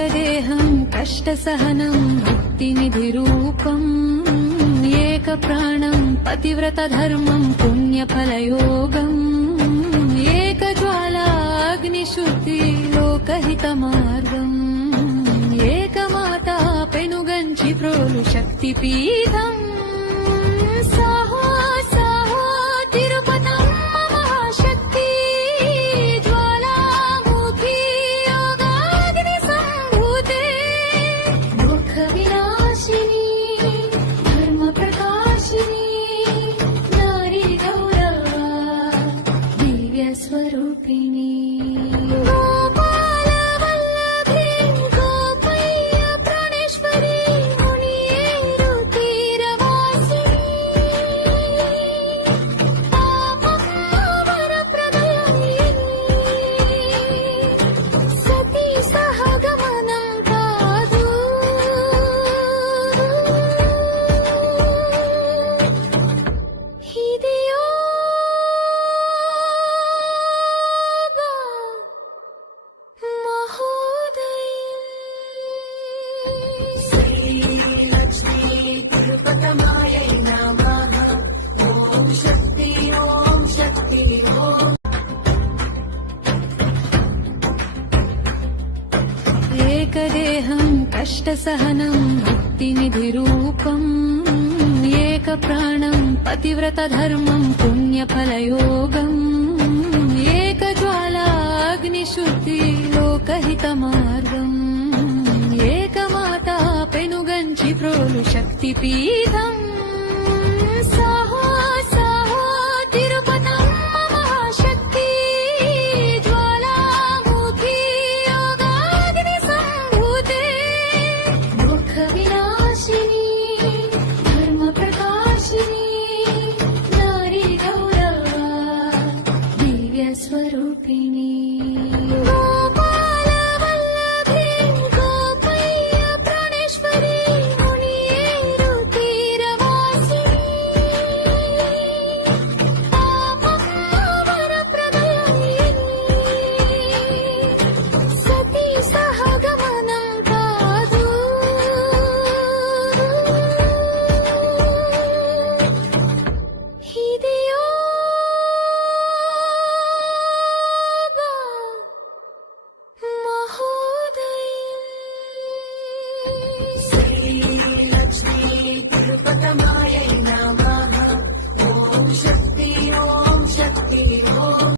ఏకదేహం కష్టసహనం భక్తినిధిరూపం ఏకప్రాణం పతివ్రత ధర్మం పుణ్యఫలయోగం ఏకజ్వాలా అగ్నిశుద్ధి లోకహిత మార్గం ఏకమాతా పెనుగంచి ప్రోలు శక్తిపీఠం సాహో సాహో తిరుపతమ్మ మహాశక్తి జ్వాలాముఖి యోగాగ్ని సంభూతే దుఃఖ వినాశిని ధర్మ ప్రకాశిని నారీ గౌరవ దివ్య స్వరూపిణి ఏకదేహం కష్టసహనం భక్తినిధిరూపం ఏకప్రాణం పతివ్రత ధర్మం పుణ్యఫలయోగం ఏకజ్వాలా అగ్నిశుద్ధి లోకహిత మార్గం ఏకమాతా పెనుగంచి ప్రోలు శక్తిపీఠం సాహో సాహో తిరుపతమ్మ మహాశక్తి జ్వాలాముఖి యోగాగ్ని సంభూతే దుఃఖ వినాశిని ధర్మ ప్రకాశిని నారీ గౌరవ దివ్య స్వరూపిణి శ్రీ లక్ష్మీ తిరుపతమాయై నమః.